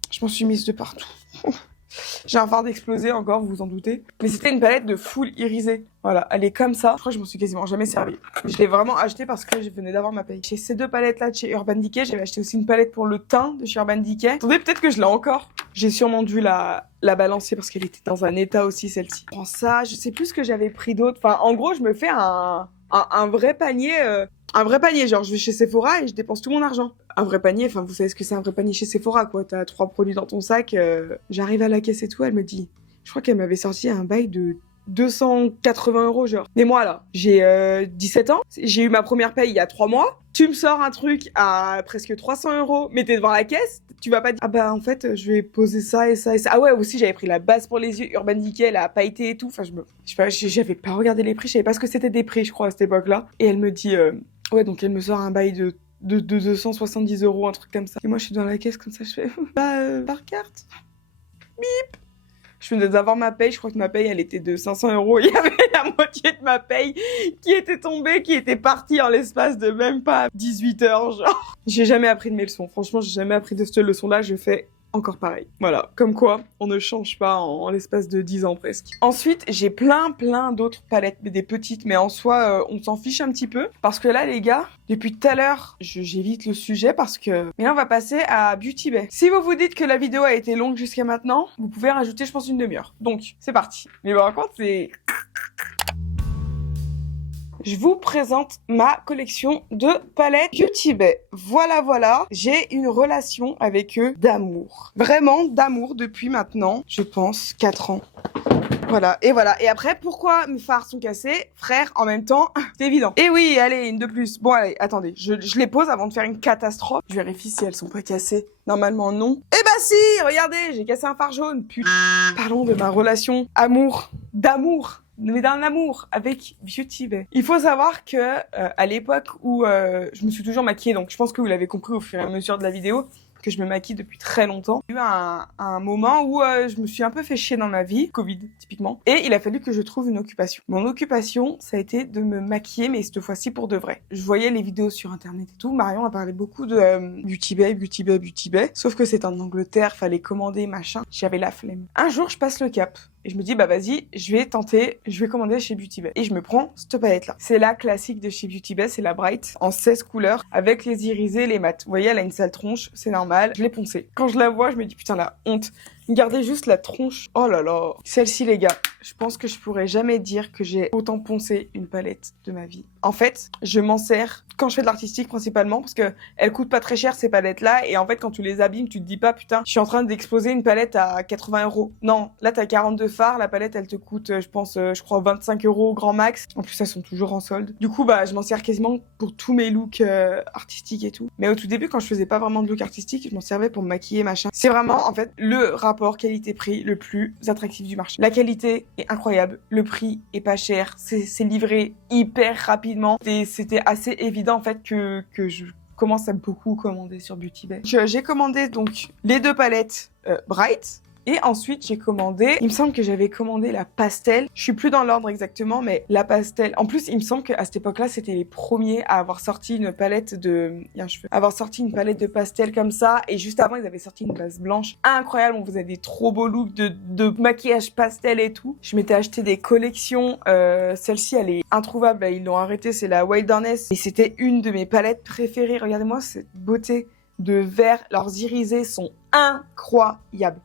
je m'en suis mise de partout. J'ai un phare d'exploser encore, vous vous en doutez. Mais c'était une palette de full irisée. Voilà, elle est comme ça. Je crois que je m'en suis quasiment jamais servi. Je l'ai vraiment acheté parce que je venais d'avoir ma paye. Chez ces deux palettes-là de chez Urban Decay, j'avais acheté aussi une palette pour le teint de chez Urban Decay. Attendez, peut-être que je l'ai encore. J'ai sûrement dû la balancer parce qu'elle était dans un état aussi, celle-ci. Je prends ça, je sais plus ce que j'avais pris d'autre. Enfin, en gros, je me fais un vrai panier. Un vrai panier, genre je vais chez Sephora et je dépense tout mon argent. Un vrai panier, enfin vous savez ce que c'est un vrai panier chez Sephora quoi. T'as 3 produits dans ton sac, j'arrive à la caisse et tout, elle me dit... Je crois qu'elle m'avait sorti un bail de 280 € genre. Mais moi là, j'ai 17 ans, j'ai eu ma première paye il y a 3 mois. Tu me sors un truc à presque 300 €, mais t'es devant la caisse, tu vas pas dire ah bah en fait je vais poser ça et ça et ça. Ah ouais aussi j'avais pris la base pour les yeux Urban Decay, la pailleté et tout. Enfin je sais pas, j'avais pas regardé les prix, je savais pas ce que c'était des prix je crois à cette époque-là. Et elle me dit ouais donc elle me sort un bail de 270 €, un truc comme ça. Et moi je suis dans la caisse comme ça, je fais par carte. Bip. Je venais d'avoir ma paye, je crois que ma paye elle était de 500 €. Il y avait la moitié de ma paye qui était tombée, qui était partie en l'espace de même pas 18 heures, genre. J'ai jamais appris de mes leçons. Franchement, j'ai jamais appris de cette leçon-là. Je fais encore pareil. Voilà. Comme quoi, on ne change pas en l'espace de 10 ans presque. Ensuite, j'ai plein d'autres palettes, mais des petites, mais en soi, on s'en fiche un petit peu. Parce que là, les gars, depuis tout à l'heure, j'évite le sujet parce que... Mais là, on va passer à Beauty Bay. Si vous vous dites que la vidéo a été longue jusqu'à maintenant, vous pouvez rajouter, je pense, une demi-heure. Donc, c'est parti. Mais par contre, c'est... Je vous présente ma collection de palettes Beauty Bay. Voilà, j'ai une relation avec eux d'amour. Vraiment d'amour depuis maintenant, je pense, 4 ans. Voilà. Et après, pourquoi mes fards sont cassés? Frère, en même temps, c'est évident. Et oui, allez, une de plus. Bon, allez, attendez, je les pose avant de faire une catastrophe. Je vérifie si elles sont pas cassées. Normalement, non. Eh bah si, regardez, j'ai cassé un phare jaune. Putain. Parlons de ma relation d'amour, mais d'un amour avec Beauty Bay. Il faut savoir que à l'époque où je me suis toujours maquillée, donc je pense que vous l'avez compris au fur et à mesure de la vidéo, que je me maquille depuis très longtemps. Il y a eu un moment où je me suis un peu fait chier dans ma vie, Covid typiquement, et il a fallu que je trouve une occupation. Mon occupation, ça a été de me maquiller, mais cette fois-ci pour de vrai. Je voyais les vidéos sur internet et tout, Marion a parlé beaucoup de Beauty Bay, sauf que c'est en Angleterre, fallait commander, machin, j'avais la flemme. Un jour, je passe le cap. Et je me dis, bah vas-y, je vais tenter, je vais commander chez Beauty Bay. Et je me prends cette palette-là. C'est la classique de chez Beauty Bay, c'est la Bright, en 16 couleurs, avec les irisés et les mats. Vous voyez, elle a une sale tronche, c'est normal. Je l'ai poncée. Quand je la vois, je me dis, putain, la honte. Regardez juste la tronche. Oh là là. Celle-ci, les gars, je pense que je pourrais jamais dire que j'ai autant poncé une palette de ma vie. En fait, je m'en sers quand je fais de l'artistique principalement, parce que elles coûtent pas très cher ces palettes-là, et en fait, quand tu les abîmes, tu te dis pas, putain, je suis en train d'exploser une palette à 80 €. Non, là, t'as 42 fards, la palette, elle te coûte, je pense, je crois 25 € au grand max. En plus, elles sont toujours en solde. Du coup, bah, je m'en sers quasiment pour tous mes looks artistiques et tout. Mais au tout début, quand je faisais pas vraiment de look artistique, je m'en servais pour me maquiller, machin. C'est vraiment, en fait, le rapport qualité-prix le plus attractif du marché. La qualité est incroyable, le prix est pas cher, c'est livré hyper rapidement. C'était assez évident en fait que je commence à beaucoup commander sur Beauty Bay. J'ai commandé donc les deux palettes Bright. Et ensuite, j'ai commandé, il me semble que j'avais commandé la pastel. Je suis plus dans l'ordre exactement, mais la pastel. En plus, il me semble qu'à cette époque-là, c'était les premiers à avoir sorti une palette de... avoir sorti une palette de pastel comme ça. Et juste avant, ils avaient sorti une base blanche incroyable. On faisait des trop beaux looks de maquillage pastel et tout. Je m'étais acheté des collections. Celle-ci, elle est introuvable. Ils l'ont arrêtée, c'est la Wilderness. Et c'était une de mes palettes préférées. Regardez-moi cette beauté de vert. Leurs irisés sont incroyables.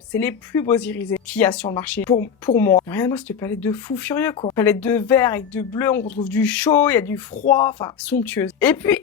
C'est les plus beaux irisés qu'il y a sur le marché pour moi. Regardez-moi cette palette de fou furieux quoi. Palette de vert avec de bleu, on retrouve du chaud, il y a du froid, enfin somptueuse. Et puis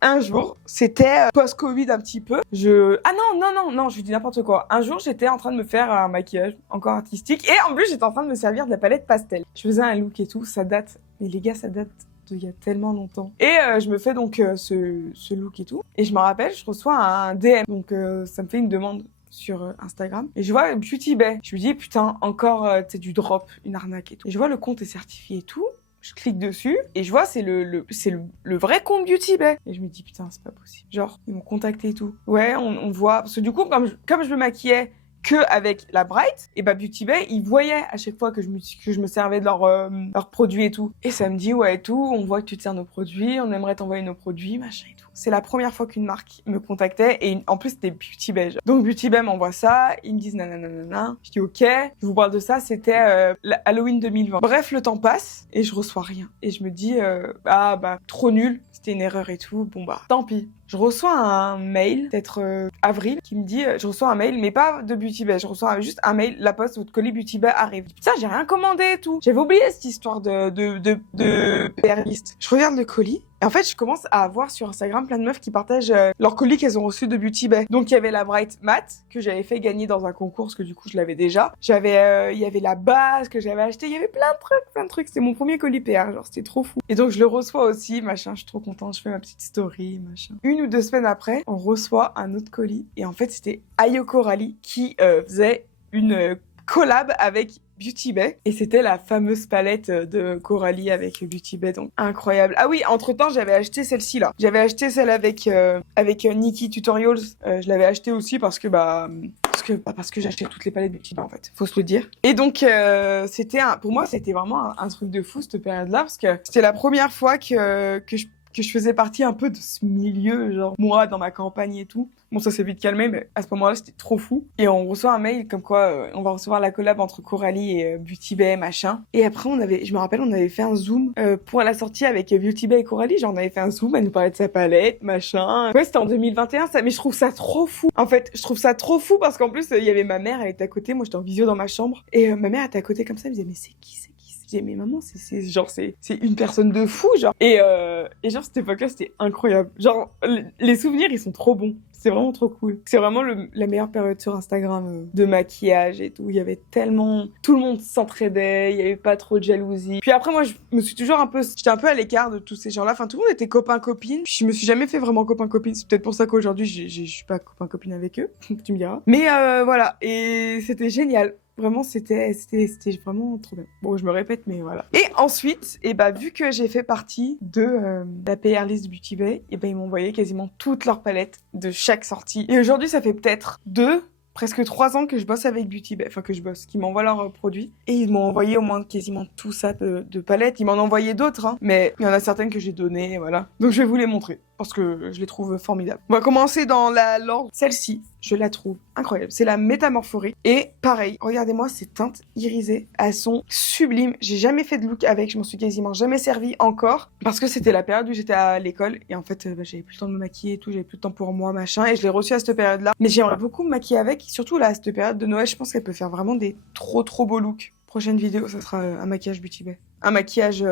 un jour, c'était post-Covid un petit peu. Ah non, je vous dis n'importe quoi. Un jour, j'étais en train de me faire un maquillage encore artistique et en plus, j'étais en train de me servir de la palette pastel. Je faisais un look et tout, ça date. Mais les gars, ça date il y a tellement longtemps. Et je me fais donc ce look et tout. Et je me rappelle, je reçois un DM. Donc ça me fait une demande sur Instagram. Et je vois Beauty Bay. Je me dis, putain, encore du drop, une arnaque et tout. Et je vois le compte est certifié et tout. Je clique dessus et je vois c'est le vrai compte Beauty Bay. Et je me dis, putain, c'est pas possible. Genre, ils m'ont contacté et tout. Ouais, on voit. Parce que du coup, comme je me maquillais que avec la Bright, et bah Beauty Bay, ils voyaient à chaque fois que je me servais de leurs produits et tout. Et ça me dit, ouais, et tout, on voit que tu te sers nos produits, on aimerait t'envoyer nos produits, machin et tout. c'est la première fois qu'une marque me contactait et en plus c'était Beauty Bay. Donc Beauty Bay m'envoie ça, ils me disent nanana, je dis ok, je vous parle de ça, c'était Halloween 2020. Bref, le temps passe et je reçois rien et je me dis trop nul, c'était une erreur et tout, bon bah tant pis. Je reçois un mail, peut-être avril, qui me dit, je reçois un mail, mais pas de Beauty Bay, je reçois juste un mail, la poste, votre colis Beauty Bay arrive. Putain, j'ai rien commandé et tout. J'avais oublié cette histoire de PR list. Je regarde le colis, et en fait, je commence à voir sur Instagram plein de meufs qui partagent leurs colis qu'elles ont reçus de Beauty Bay. Donc, il y avait la Bright Matte, que j'avais fait gagner dans un concours, parce que du coup, je l'avais déjà. Il y avait la base que j'avais achetée, il y avait plein de trucs. C'était mon premier colis PR, genre, c'était trop fou. Et donc, je le reçois aussi, machin, je suis trop contente, je fais ma petite story, machin. 1 ou 2 semaines après, on reçoit un autre colis. Et en fait, c'était Ayoko Rally qui faisait une collab avec Beauty Bay. Et c'était la fameuse palette de Coralie avec Beauty Bay. Donc, incroyable. Ah oui, entre-temps, j'avais acheté celle-ci, là. J'avais acheté celle avec Nikki Tutorials. Je l'avais acheté aussi parce que j'achetais toutes les palettes Beauty Bay, en fait. Faut se le dire. Et donc, pour moi, c'était vraiment un truc de fou, cette période-là. Parce que c'était la première fois que je faisais partie un peu de ce milieu, genre moi dans ma campagne et tout. Bon, ça s'est vite calmé, mais à ce moment-là, c'était trop fou. Et on reçoit un mail comme quoi on va recevoir la collab entre Coralie et Beauty Bay, machin. Et après, je me rappelle, on avait fait un zoom pour la sortie avec Beauty Bay et Coralie. Genre, on avait fait un zoom, elle nous parlait de sa palette, machin. Ouais, c'était en 2021, ça. Mais je trouve ça trop fou. En fait, je trouve ça trop fou parce qu'en plus, il y avait ma mère, elle était à côté. Moi, j'étais en visio dans ma chambre. Et ma mère était à côté comme ça, elle me disait, mais c'est qui? Je disais, mais maman, c'est une personne de fou, genre. Et genre, cette époque-là, c'était incroyable. Genre, les souvenirs, ils sont trop bons. C'est vraiment trop cool. C'est vraiment la meilleure période sur Instagram de maquillage et tout. Il y avait tellement... Tout le monde s'entraidait, il y avait pas trop de jalousie. Puis après, moi, j'étais un peu à l'écart de tous ces gens-là. Enfin, tout le monde était copain-copine. Puis je me suis jamais fait vraiment copain-copine. C'est peut-être pour ça qu'aujourd'hui, je suis pas copain-copine avec eux. Tu me diras. Mais voilà. Et c'était génial. Vraiment, c'était vraiment trop bien. Bon, je me répète, mais voilà. Et ensuite, vu que j'ai fait partie de la PR list Beauty Bay, ils m'ont envoyé quasiment toutes leurs palettes de chaque sortie. Et aujourd'hui, ça fait peut-être presque 3 ans que je bosse avec Beauty Bay, qui m'envoient leurs produits. Et ils m'ont envoyé au moins quasiment tout ça de palettes. Ils m'en ont envoyé d'autres, hein, mais il y en a certaines que j'ai données, voilà. Donc je vais vous les montrer, parce que je les trouve formidables. On va commencer dans l'ordre. Celle-ci, je la trouve incroyable. C'est la Métamorphorée. Et pareil, regardez-moi ces teintes irisées. Elles sont sublimes. J'ai jamais fait de look avec, je m'en suis quasiment jamais servi encore, parce que c'était la période où j'étais à l'école. Et en fait, j'avais plus le temps de me maquiller et tout, j'avais plus le temps pour moi, machin. Et je l'ai reçue à cette période-là. Mais j'aimerais beaucoup me maquiller avec. Surtout là, à cette période de Noël, je pense qu'elle peut faire vraiment des trop beaux looks. Prochaine vidéo, ça sera un maquillage Beauty Bay. Un maquillage...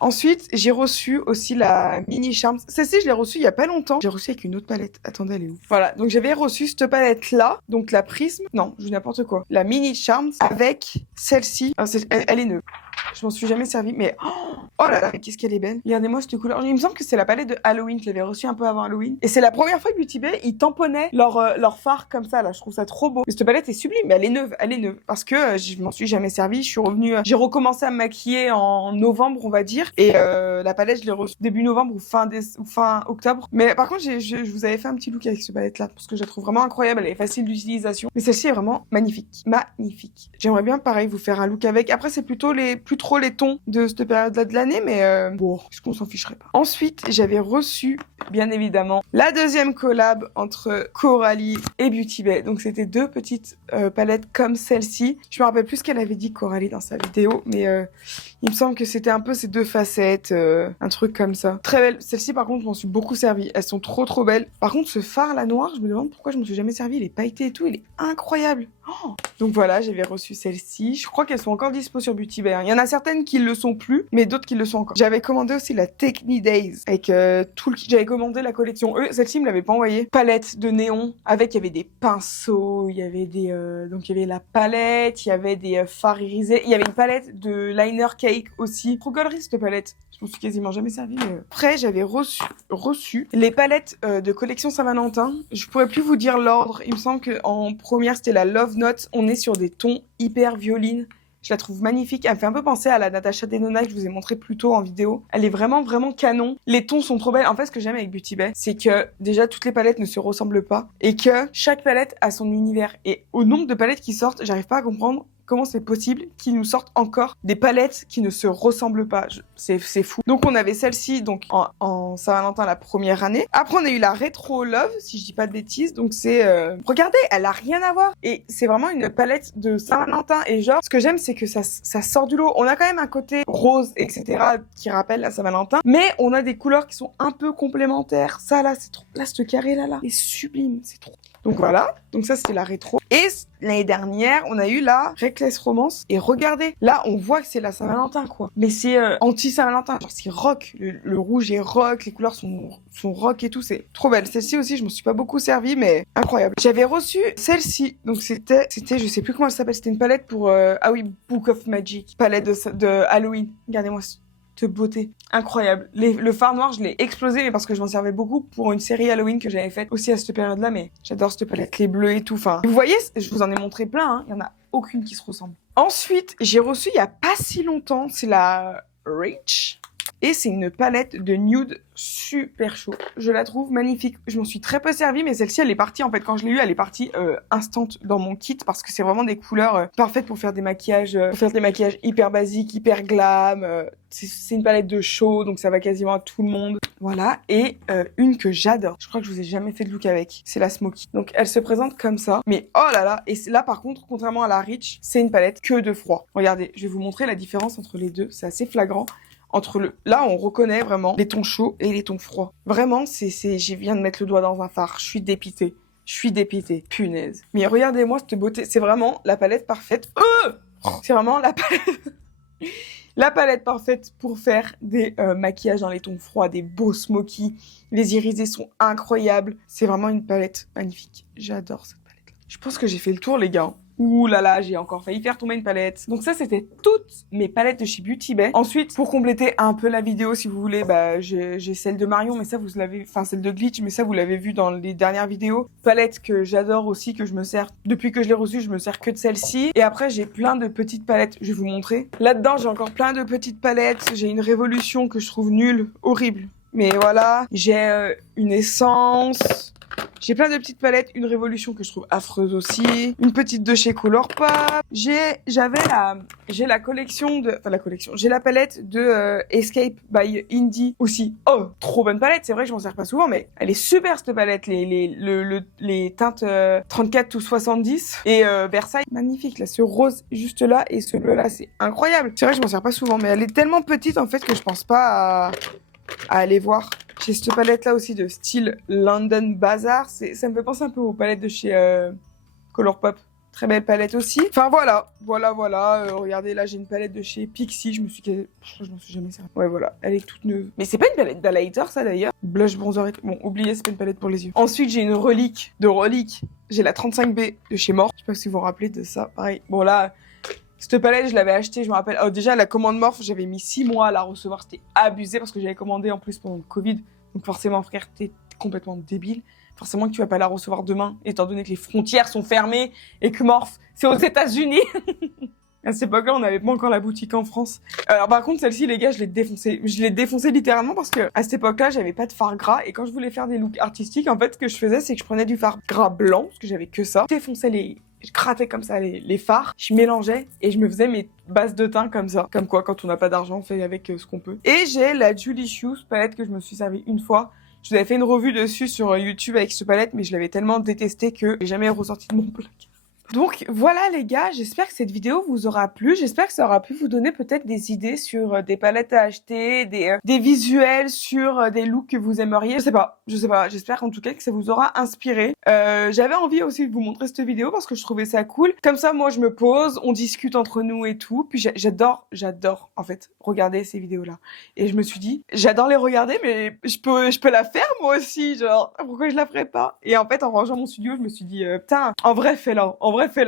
Ensuite, j'ai reçu aussi la Mini Charms. Celle-ci, je l'ai reçue il y a pas longtemps. J'ai reçu avec une autre palette. Attendez, elle est où? Voilà, donc j'avais reçu cette palette-là. Donc la Prisme... Non, je dis n'importe quoi. La Mini Charms avec celle-ci. Alors, elle est neuve. Je m'en suis jamais servi, mais... Oh là là, mais qu'est-ce qu'elle est belle. Regardez-moi cette couleur. Il me semble que c'est la palette de Halloween. Je l'avais reçue un peu avant Halloween. Et c'est la première fois que Beauty Bay, ils tamponnaient leur fard comme ça, là. Je trouve ça trop beau. Mais cette palette est sublime, mais elle est neuve. Parce que je m'en suis jamais servi. Je suis revenue... J'ai recommencé à me maquiller en novembre, on va dire. Et la palette, je l'ai reçue début novembre ou fin octobre. Mais par contre, je vous avais fait un petit look avec cette palette-là. Parce que je la trouve vraiment incroyable. Elle est facile d'utilisation. Mais celle-ci est vraiment magnifique. Magnifique. J'aimerais bien, pareil, vous faire un look avec. Après, c'est plus trop les tons de cette période-là de l'année, mais bon, est-ce qu'on s'en ficherait pas? Ensuite, j'avais reçu, bien évidemment, la deuxième collab entre Coralie et Beauty Bay. Donc, c'était 2 petites palettes comme celle-ci. Je me rappelle plus ce qu'elle avait dit, Coralie, dans sa vidéo, mais il me semble que c'était un peu ces 2 facettes, un truc comme ça. Très belle. Celle-ci, par contre, je m'en suis beaucoup servi. Elles sont trop belles. Par contre, ce fard là noir, je me demande pourquoi je m'en suis jamais servi. Il est pailleté et tout, il est incroyable. Oh, donc voilà, j'avais reçu celle-ci. Je crois qu'elles sont encore dispo sur Beauty Bay. Il y en a certaines qui le sont plus, mais d'autres qui le sont encore. J'avais commandé aussi la Techni Days avec tout le kit. J'avais commandé la collection. Celle-ci, ils me l'avaient pas envoyée. Palette de néon avec, il y avait des pinceaux, il y avait donc il y avait la palette, il y avait des fards irisés, il y avait une palette de liner cake aussi. Trop gaulerie cette palette. Je m'en suis quasiment jamais servi. Mais... Après, j'avais reçu les palettes de collection Saint-Valentin. Je pourrais plus vous dire l'ordre. Il me semble qu'en première, c'était la Love Note. On est sur des tons hyper violines. Je la trouve magnifique. Elle me fait un peu penser à la Natasha Denona que je vous ai montré plus tôt en vidéo. Elle est vraiment canon. Les tons sont trop belles. En fait, ce que j'aime avec Beauty Bay, c'est que déjà, toutes les palettes ne se ressemblent pas et que chaque palette a son univers. Et au nombre de palettes qui sortent, j'arrive pas à comprendre comment c'est possible qu'ils nous sortent encore des palettes qui ne se ressemblent pas. C'est fou. Donc on avait celle-ci donc en Saint-Valentin la première année. Après on a eu la Retro Love, si je dis pas de bêtises. Donc c'est... Regardez, elle a rien à voir. Et c'est vraiment une palette de Saint-Valentin. Et genre, ce que j'aime, c'est que ça sort du lot. On a quand même un côté rose, etc. qui rappelle la Saint-Valentin. Mais on a des couleurs qui sont un peu complémentaires. Ça là, c'est trop... Là, ce carré là, c'est sublime. C'est trop... Donc voilà, donc ça c'était la rétro. Et l'année dernière, on a eu la Reckless Romance. Et regardez, là on voit que c'est la Saint-Valentin quoi. Mais c'est anti-Saint-Valentin, genre c'est rock. Le rouge est rock, les couleurs sont rock et tout, c'est trop belle. Celle-ci aussi, je m'en suis pas beaucoup servie, mais incroyable. J'avais reçu celle-ci, donc c'était, je sais plus comment elle s'appelle, c'était une palette pour, ah oui, Book of Magic, palette de Halloween. Regardez-moi de beauté. Incroyable. Le fard noir, je l'ai explosé, mais parce que je m'en servais beaucoup pour une série Halloween que j'avais faite aussi à cette période-là, mais j'adore cette palette. Les bleus et tout, enfin. Vous voyez, je vous en ai montré plein, hein. Il y en a aucune qui se ressemble. Ensuite, j'ai reçu il y a pas si longtemps, c'est la Reach. Et c'est une palette de nude super chaud. Je la trouve magnifique. Je m'en suis très peu servie, mais celle-ci, elle est partie, en fait, quand je l'ai eue, elle est partie instant dans mon kit, parce que c'est vraiment des couleurs parfaites pour faire des maquillages, hyper basiques, hyper glam. C'est une palette de chaud, donc ça va quasiment à tout le monde. Voilà. Et une que j'adore. Je crois que je vous ai jamais fait de look avec. C'est la Smoky. Donc, elle se présente comme ça. Mais oh là là. Et là, par contre, contrairement à la Rich, c'est une palette que de froid. Regardez, je vais vous montrer la différence entre les deux. C'est assez flagrant. Là, on reconnaît vraiment les tons chauds et les tons froids. Vraiment, je viens de mettre le doigt dans un phare. Je suis dépitée. Punaise. Mais regardez-moi cette beauté. C'est vraiment la palette parfaite. C'est vraiment la palette parfaite pour faire des maquillages dans les tons froids, des beaux smoky. Les irisés sont incroyables. C'est vraiment une palette magnifique. J'adore cette palette-là. Je pense que j'ai fait le tour, les gars. Ouh là là, j'ai encore failli faire tomber une palette. Donc ça, c'était toutes mes palettes de chez Beauty Bay. Ensuite, pour compléter un peu la vidéo, si vous voulez, bah j'ai celle de Marion, mais ça vous l'avez, enfin celle de Glitch, mais ça vous l'avez vu dans les dernières vidéos. Palette que j'adore aussi, que je me sers depuis que je l'ai reçue, je me sers que de celle-ci. Et après, j'ai plein de petites palettes. Je vais vous montrer. Là-dedans, j'ai encore plein de petites palettes. J'ai une Révolution que je trouve nulle, horrible. Mais voilà, j'ai une essence. J'ai plein de petites palettes, une Révolution que je trouve affreuse aussi, une petite de chez Colourpop. J'ai la collection j'ai la palette de Escape by Indie aussi. Oh, trop bonne palette, c'est vrai que je m'en sers pas souvent, mais elle est super cette palette, les teintes 34 ou 70 et Versailles, magnifique là, ce rose juste là et ce bleu là, c'est incroyable. C'est vrai que je m'en sers pas souvent, mais elle est tellement petite en fait que je pense pas à aller voir. J'ai cette palette là aussi de style London Bazaar. Ça me fait penser un peu aux palettes de chez Colourpop. Très belle palette aussi. Enfin voilà. Regardez là, j'ai une palette de chez Pixi. Je m'en suis jamais servie. Ouais voilà, elle est toute neuve. Mais c'est pas une palette d'highlighter ça d'ailleurs. Blush, bronzer et tout. Bon, oubliez, c'est pas une palette pour les yeux. Ensuite, j'ai une relique de relique. J'ai la 35B de chez Morphe. Je sais pas si vous vous rappelez de ça. Pareil. Bon là... Cette palette, je l'avais achetée, je me rappelle. Oh, déjà, la commande Morphe, j'avais mis 6 mois à la recevoir. C'était abusé parce que j'avais commandé en plus pendant le Covid. Donc forcément, frère, t'es complètement débile. Forcément que tu vas pas la recevoir demain, étant donné que les frontières sont fermées et que Morphe, c'est aux États-Unis. À cette époque-là, on n'avait pas encore la boutique en France. Alors par contre, celle-ci, les gars, je l'ai défoncée. Je l'ai défoncée littéralement parce que à cette époque-là, j'avais pas de fard gras. Et quand je voulais faire des looks artistiques, en fait, ce que je faisais, c'est que je prenais du fard gras blanc, parce que j'avais que ça. Je grattais comme ça les fards, je mélangeais et je me faisais mes bases de teint comme ça. Comme quoi, quand on n'a pas d'argent, on fait avec ce qu'on peut. Et j'ai la Julie Shoes palette que je me suis servie une fois. Je vous avais fait une revue dessus sur YouTube avec cette palette, mais je l'avais tellement détestée que j'ai jamais ressorti de mon placard. Donc voilà les gars, j'espère que cette vidéo vous aura plu, j'espère que ça aura pu vous donner peut-être des idées sur des palettes à acheter, des visuels sur des looks que vous aimeriez, je sais pas, j'espère en tout cas que ça vous aura inspiré. J'avais envie aussi de vous montrer cette vidéo parce que je trouvais ça cool, comme ça moi je me pose, on discute entre nous et tout, puis j'adore en fait regarder ces vidéos là, et je me suis dit, j'adore les regarder mais je peux la faire moi aussi, genre pourquoi je la ferais pas? Et en fait en rangeant mon studio je me suis dit, putain, en vrai fais-la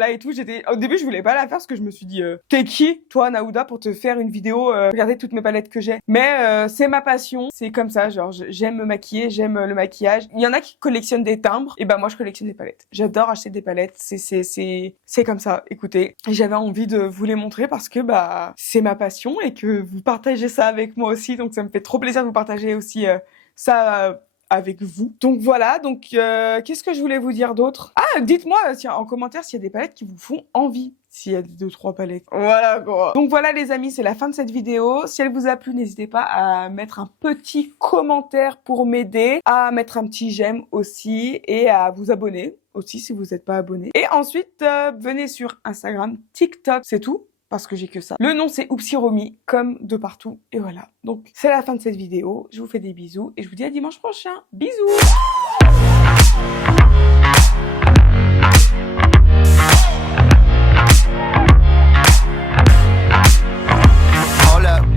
et tout. Au début, je voulais pas la faire parce que je me suis dit, t'es qui, toi, Naouda, pour te faire une vidéo, regarder toutes mes palettes que j'ai. Mais c'est ma passion, c'est comme ça, genre, j'aime me maquiller, j'aime le maquillage. Il y en a qui collectionnent des timbres, et ben moi, je collectionne des palettes. J'adore acheter des palettes, c'est comme ça, écoutez. J'avais envie de vous les montrer parce que, bah, c'est ma passion et que vous partagez ça avec moi aussi, donc ça me fait trop plaisir de vous partager aussi ça avec vous. Donc voilà, qu'est-ce que je voulais vous dire d'autre? Ah, dites-moi en commentaire s'il y a des palettes qui vous font envie. s'il y a 2-3 palettes. Voilà quoi. Donc voilà les amis, c'est la fin de cette vidéo. Si elle vous a plu, n'hésitez pas à mettre un petit commentaire pour m'aider, à mettre un petit j'aime aussi et à vous abonner aussi si vous n'êtes pas abonné. Et ensuite, venez sur Instagram, TikTok, c'est tout. Parce que j'ai que ça. Le nom c'est Oupsiromi, comme de partout. Et voilà. Donc c'est la fin de cette vidéo. Je vous fais des bisous et je vous dis à dimanche prochain. Bisous!